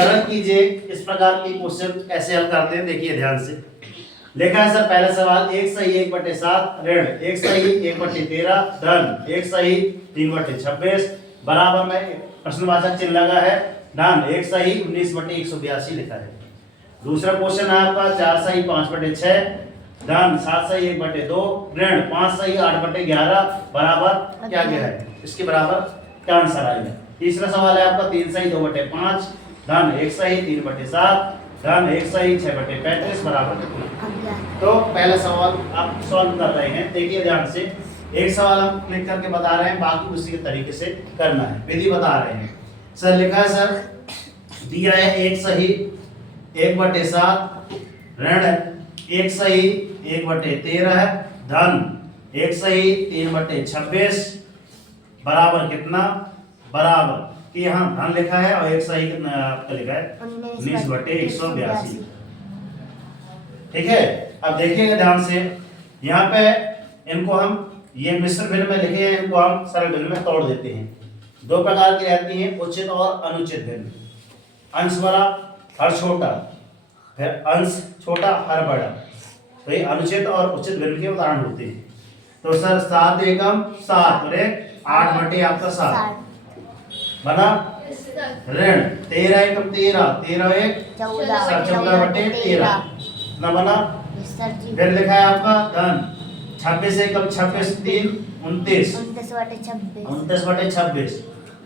सरल कीजिए। इस प्रकार की क्वेश्चन कैसे हल करते हैं देखिए ध्यान से। लिखा है सर पहला सवाल 1 सही 1/7 ऋण 1 सही 1/13 धन 1 सही 3/26 बराबर में प्रश्नवाचक चिन्ह लगा है धन 1 सही 19/182 लिखा है। दूसरा क्वेश्चन है आपका 4 सही 5/6 धन 7 सही 1/2 ऋण 5 सही 8/11 बराबर क्या गया है, इसके बराबर क्या आंसर आएगा। तीसरा सवाल है आपका 3 सही 2/5 धन 1 सही 3/7 धन 1 सही 6/35 बराबर कितना। तो पहला सवाल आप सॉल्व कर रहे हैं, देखिए ध्यान से। एक सवाल हम क्लिक करके बता रहे हैं, बाकी उसी के तरीके से करना है, विधि बता रहे हैं। सर लिखा है सर दिया है 1 सही 1/7 ऋण 1 सही 1/13 धन 1 सही 3/26 बराबर कितना, बराबर कि यहाँ धन लिखा है और 1 सही कितना आपका लिखा है 19/182। ठीक है। अब देखिएगा ध्यान से, यहाँ पे इनको हम ये मिश्र भिन्न में लिखे हैं, इनको हम सरल भिन्न में तोड़ देते हैं। दो प्रकार की रहती हैं, उचित और अनुचित भिन्न। अंश बड़ा हर छोटा, फिर अंश छोटा हर बड़ा, तो ये अनुचित और उचित भिन्न के उदाहरण होते हैं। तो सर 7 एकम 7 और 8 आपका 7 बना ऋण 13 एकम 13 13 एक 14/13 ना बना। फिर लिखा है आपका धन 26 एकम 26 3 29 29/26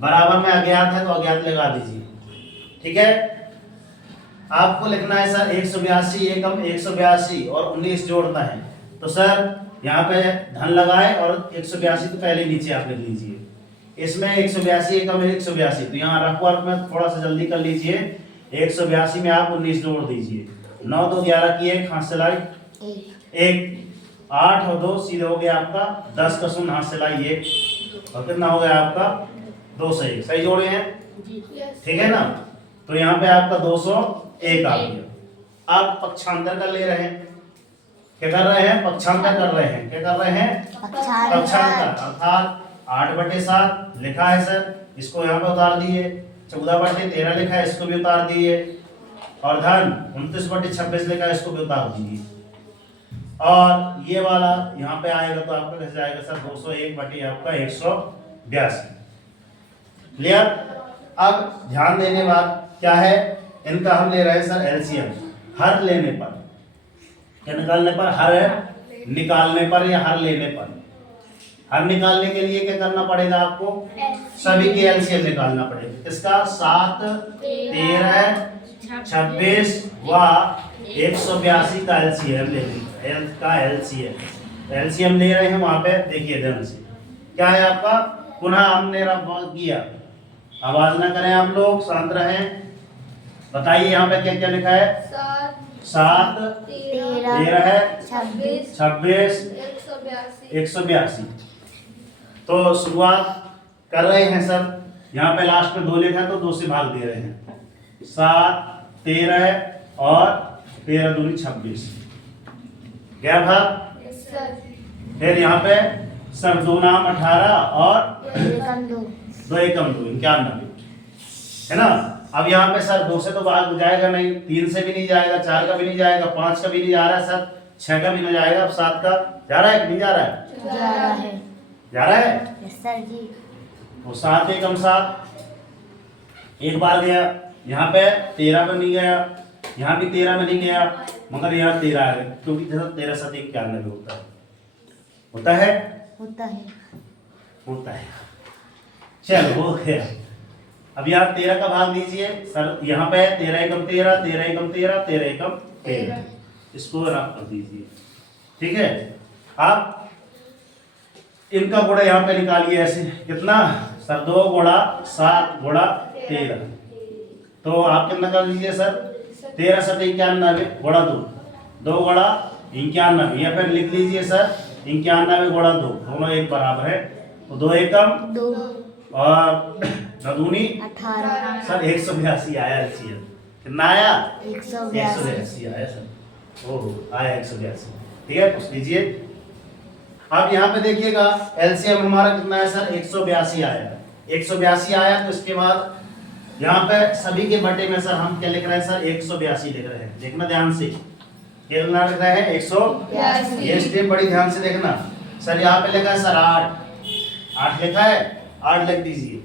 बराबर में अज्ञात है तो अज्ञात लगा दीजिए। ठीक है। आपको लिखना है सर 182 एकम 182 और 19 जोड़ना है। तो सर यहाँ पे धन लगाए और 182 तो पहले नीचे आप लिख लीजिए। इसमें 182 एकम 182, तो यहाँ रफ वर्क में थोड़ा सा जल्दी कर लीजिए। 182 में आप 19 जोड़ दीजिए। 9 2 11 की एक हाथ से लाई 1 8 और 2 सीधे हो गया आपका 10 का शून्य हाथ से लाई 1 और कितना हो गया आपका 2 सही सही जोड़े हैं। ठीक है ना। तो यहाँ पे आपका 201 आ गया। आप पक्षांतर कर ले रहे हैं, क्या कर रहे हैं, पक्षांतर कर रहे हैं। क्या कर रहे हैं, पक्षांतर, अर्थात 8/7 लिखा है सर, इसको यहाँ पे उतार दिए। 14/13 लिखा है, इसको भी उतार दिए। और धन 29/26 लिखा है, इसको भी उतार दीजिए। और ये वाला यहाँ पे आएगा तो आपका कैसे आएगा सर 201/आपका 182। क्लियर। अब ध्यान देने बात क्या है, इनका हम ले रहे हैं सर एलसीएम। हर लेने पर, क्या निकालने पर, हर निकालने पर या हर लेने पर। हर निकालने के लिए क्या करना पड़ेगा आपको, सभी के एलसीएम निकालना पड़ेगा। इसका 7 13 26 व 182 का एलसीएम ले लीजिए। का एलसीएम ले रहे हैं वहां पे, देखिए ध्यान से क्या है आपका। पुनः हमने किया, आवाज ना करें आप लोग, शांत रहें। बताइए यहाँ पे क्या क्या लिखा है। 7 13 26 182। तो शुरुआत कर रहे हैं सर, यहाँ पे लास्ट में 2 लिखा है तो 2 से भाग दे रहे हैं। 7 13 और 13 दूनी 26 क्या भाग। फिर यहाँ पे सर 2 नाम 18 और 2 एकम 2 91 है ना। अब यहाँ पे सर 2 से तो भाग जाएगा नहीं, 3 से भी नहीं जाएगा, 4 का भी नहीं जाएगा, 5 का भी नहीं जा रहा है सर, 6 का भी नहीं जाएगा। अब 7 का जा रहा है कि नहीं जा रहा है, जा रहा है। यस सर जी। वो 7 एकम 7 एक बार गया, यहाँ पे 13 में नहीं गया, यहाँ भी 13 में नहीं गया, मगर यहाँ 13 आ गया, क्योंकि 13 7 91 होता है। होता है, होता है, होता है। चलो हो गया। अब यहाँ 13 का भाग दीजिए सर, यहाँ पे 13 एकम 13 13 एकम 13 13 एकम 13, इसको रख कर दीजिए। ठीक है। आप इनका गुणा यहाँ पे निकालिए ऐसे, कितना सर 2 गुणा 7 गुणा 13, तो आप कितना कर लीजिए सर 13 7 91 गुणा 2 2 गुणा 91, या फिर लिख लीजिए सर 91 गुणा 2, दोनों एक बराबर है। तो 2 एकम 2 और 2 दूनी 18 सर 182 आया एलसीएम। कितना आया, 182 आया सर। ओहो आया 182। ठीक है, पूछ लीजिए। अब यहाँ पे देखिएगा एलसीएम हमारा कितना है सर 182 आया। 182 आया तो इसके बाद यहाँ पे सभी के बटे में सर हम क्या लिख रहे हैं सर 182 लिख रहे हैं। देखना ध्यान से, कितना लिख रहे हैं 182। ये स्टेप बड़ी ध्यान से देखना। सर यहाँ पे लिखा है सर 8 लिखा है, 8 लिख दीजिए।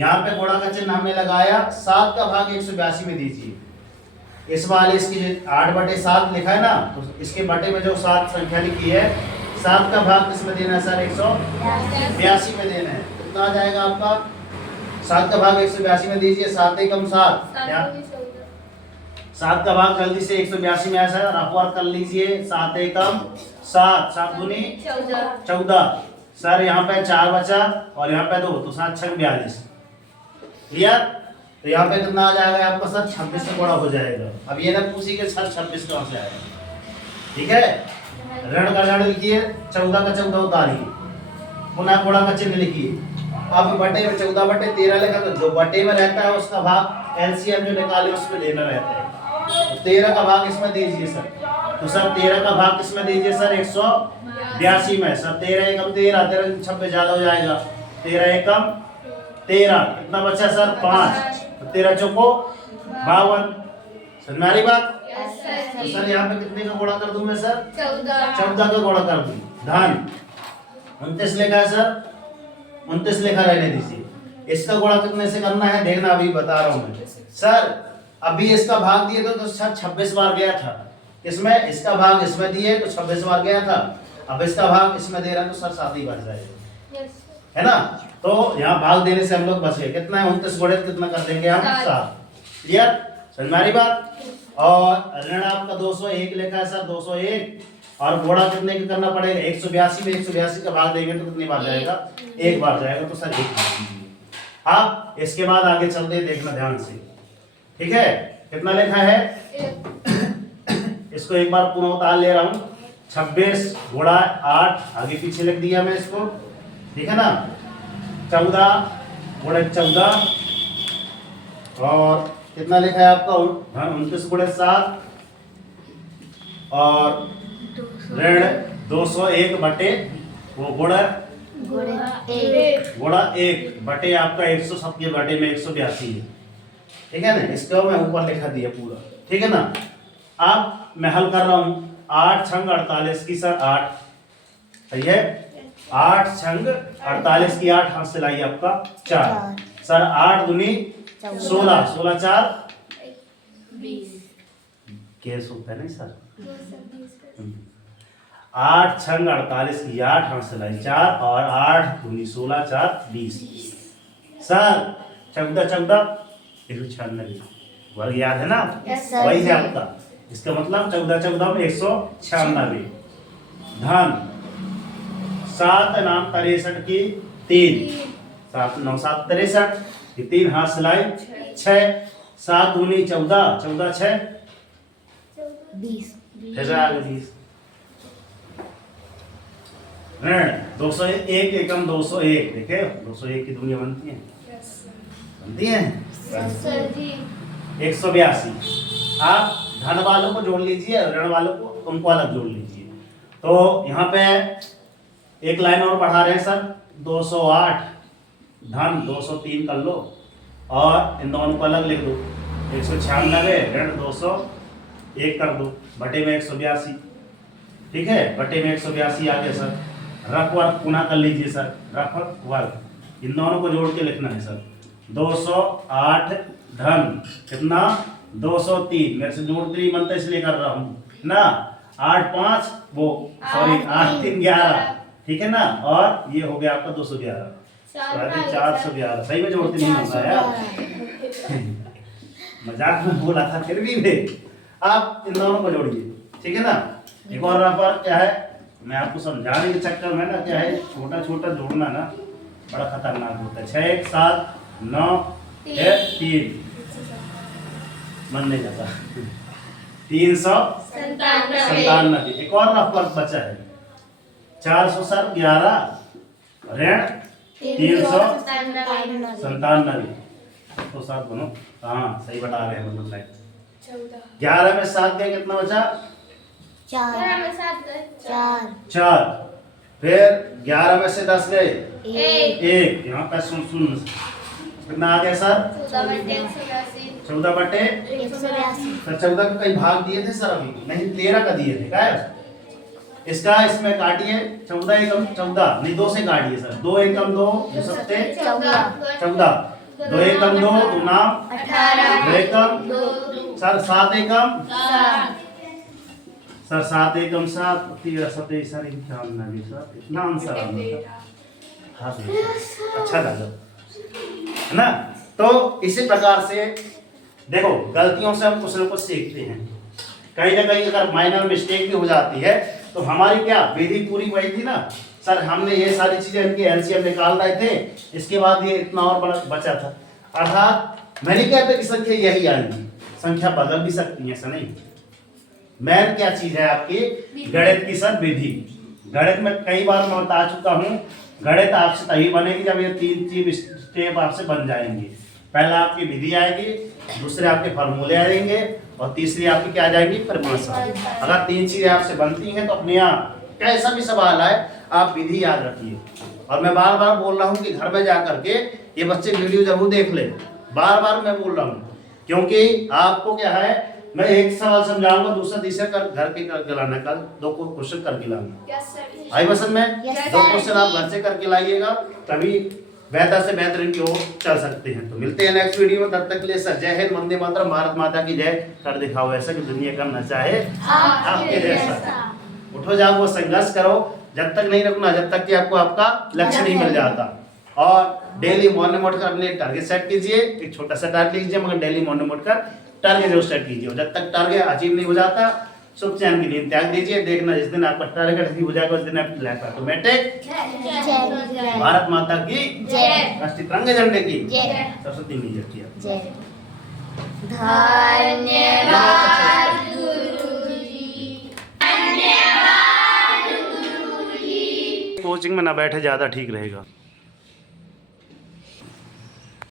यहाँ पे गुणा का चिन्ह हमने लगाया, 7 का भाग 182 में दीजिए। इस वाले इसकी 8/7 लिखा है ना, तो इसके बटे में जो 7 संख्या लिखी है, 7 का भाग किसमें देना है सर 182 में देना है। कितना आ जाएगा आपका, 7 का भाग 182 में दीजिए। 7 एकम 7, 7 का भाग जल्दी से 182 में आया सर, रफ वर्क कर लीजिए। 7 एकम 7, 7 दूनी 14। सर यहाँ पे 4 बचा और यहाँ पे 2, तो 7 6 42। क्लियर? तो यहाँ पे कितना आ जाएगा आपका सर 26 से गुणा हो जाएगा। अब ये ना पूछिए कि सर 26 कहाँ से आएगा। ठीक है, ऋण का ऋण लिखिए, 14 का 14 उतारिए, पुनः गुणा का चिन्ह लिखिए। अब बटे में 14/13 लिखा, तो जो बटे में रहता है उसका भाग एलसीएम जो निकाले उसमें लेना रहता है। तो 13 का भाग इसमें दीजिए सर। तो सर 13 का भाग किसमें दीजिए सर 182 में। सर 13 एकम 13, 13 26 ज्यादा हो जाएगा। 13 एकम 13, कितना बचा सर 5, तो 13 चौको 52। समझ में आ रही बात? तो सर यहाँ पे कितने का गुणा कर दूं मैं सर 14 का गुणा कर दूं। धन 29 लिखा है सर, 29 लिखा रहने दीजिए। इसका गुणा कितने से करना है देखना, अभी बता रहा हूँ मैं। सर अभी इसका भाग दिए तो सर 26 बार गया था इसमें, इसका भाग इसमें दिए तो 26 बार गया था। अब इसका भाग इसमें दे रहा है तो सर 7 ही बच जाएगा, है ना। तो यहाँ भाग देने से हम लोग बच गए। कितना है 29 गुणित कितना कर देंगे हम 7। क्लियर? समझ में आ रही बात? और ऋण आपका 201 लिखा है सर 201, और गुणा कितने का करना पड़ेगा 182 में। 182 का भाग देंगे तो कितनी बार जाएगा, 1 बार जाएगा। तो सर 1 भाग दीजिए आप। इसके बाद आगे चलते हैं, देखना ध्यान से। ठीक है, कितना लिखा है, इसको एक बार पुनः उतार ले रहा हूं। 26 गुणा 8, आगे पीछे लिख दिया मैं इसको, ठीक है ना। 14 गुणा 14, और कितना लिखा है आपका 29 गुणा 7, और ऋण 201 बटे वो गुणा 1 बटे आपका 107 के बटे में 182 है। ठीक है ना, इसको मैं ऊपर लिखा दिया पूरा। ठीक है ना। अब मैं हल कर रहा हूं। 8 छंग 48 की सर 8, सही है। 8 छंग 48 की 8 हाथ से लाइए आपका 4। सर 8 दूनी 16, 16 4 20। कैसे होता है नहीं सर। 8 छंग 48 की 8 हाथ से लाई 4, और 8 दूनी 16 4 20। सर 14 14 196 वर्ग याद है ना, वही है आपका। इसका मतलब 14 14 में 196। धन 7 नाम 63 की 3, 7 9 7 63 की 3 हाथ सिलाई 6। 7 दूनी 14, 14 6 20, फिर आ गए 20। ऋण 201 एकम 201, देखे 201 की दुनिया बनती है, बनती है 182। आप धन वालों को जोड़ लीजिए, ऋण वालों को उनको अलग जोड़ लीजिए। तो यहाँ पे एक लाइन और बढ़ा रहे हैं सर, 208 धन 203 कर लो, और इन दोनों को अलग लिख दो। 196 ऋण 201 कर दो, बटे में 182। ठीक है, बटे में 182 आ गया सर। रफ वर्क पुनः कर लीजिए सर, रफ वर्क इन दोनों को जोड़ के लिखना है सर। 208 धन कितना 203, मेरे से जोड़ती बनता इसलिए कर रहा हूँ ना। 8 5 वो सॉरी 8 3 11, ठीक है ना। और ये हो गया आपका 211, 411। सही में जोड़ती नहीं होता यार, मजाक में बोला था फिर भी वे। आप इन दोनों को जोड़िए, ठीक है ना। एक और रफ वर्क क्या है, मैं आपको समझाने के चक्कर में ना क्या है, छोटा छोटा जोड़ना ना बड़ा खतरनाक होता है। 6 1 7 9 3 मन नहीं जाता। 397। एक और रफ वर्क बचा है, 400 सर 11 ऋण 397। तो 7 बनो, हाँ सही बता रहे हैं मतलब। 11 में 7 गए, कितना बचा 4। फिर 11 में से 10 गए 1। यहाँ पे सुन कितना आ गया सर? 14 बटे 182 सर 14 को कई भाग दिए थे सर अभी, नहीं 13 का दिए थे। क्या है इसका? इसमें काटिए 14 एकम 14 नहीं 2 से काटिए सर। 2 एकम 2 सत्ते 14 2 एकम 2 नाम 18 2 एकम सर 7 एकम सर 7 एकम 7 13 27 सर 51 सर इतना आंसर आ गया। हाँ अच्छा लगा है ना। तो इसी प्रकार से देखो गलतियों से हम कुछ न कुछ सीखते हैं। कहीं ना कहीं अगर माइनर मिस्टेक भी हो जाती है तो हमारी क्या विधि पूरी वही थी ना सर। हमने ये सारी चीजें इनकी एलसीएम निकाल रहे थे, इसके बाद ये इतना और बड़ा बचा था। अर्थात मैं नहीं कहता कि संख्या यही आएगी, संख्या बदल भी सकती है, ऐसा नहीं। मैन क्या चीज है आपकी? गणित की सर विधि। गणित में कई बार मैं बता चुका हूँ, गणित आपसे तभी बनेगी जब ये 3 स्टेप आपसे बन जाएंगे। पहला आपकी विधि आएगी, दूसरे आपके फॉर्मूले आएंगे और तीसरी आपकी क्या आ जाएगी? परिभाषा। अगर 3 चीजें आपसे बनती हैं तो अपने आप कैसा भी सवाल आए आप विधि याद रखिए। और मैं बार बार बोल रहा हूँ कि घर में जा करके ये बच्चे वीडियो जरूर देख ले। बार बार मैं बोल रहा हूँ क्योंकि आपको क्या है, मैं एक सवाल समझाऊंगा, दूसरा तीसरा घर के करके लाना, कल 2 क्वेश्चन करके लाना। आई पसंद में 2 क्वेश्चन आप घर से करके लाइएगा, तभी बेहतर से बेहतर की ओर चल सकते हैं। तो मिलते हैं नेक्स्ट वीडियो में, तब तक के लिए सर जय हिंद, वंदे मातरम, भारत माता की जय। कर दिखाओ ऐसा कि दुनिया का नशा है आपके जैसा। उठो जाओ, संघर्ष करो, जब तक नहीं रुकना, जब तक कि आपको आपका लक्ष्य नहीं मिल जाता। और डेली मॉर्निंग उठकर अपने टारगेट सेट कीजिए। एक छोटा सा टारगेट लीजिए, मगर डेली मॉर्निंग उठकर टारगेट जरूर सेट कीजिए। जब तक टारगेट अचीव नहीं हो जाता, सुख चैन की नींद त्याग दीजिए। देखना जिस दिन आपका टारगेट अचीव हो जाएगा उस दिन आपकी लाइफ ऑटोमेटिक। भारत माता की जय, राष्ट्रीय तिरंगे झंडे की जय, सरस्वती मैया की जय। धन्यवाद कोचिंग में ना बैठे ज्यादा ठीक रहेगा।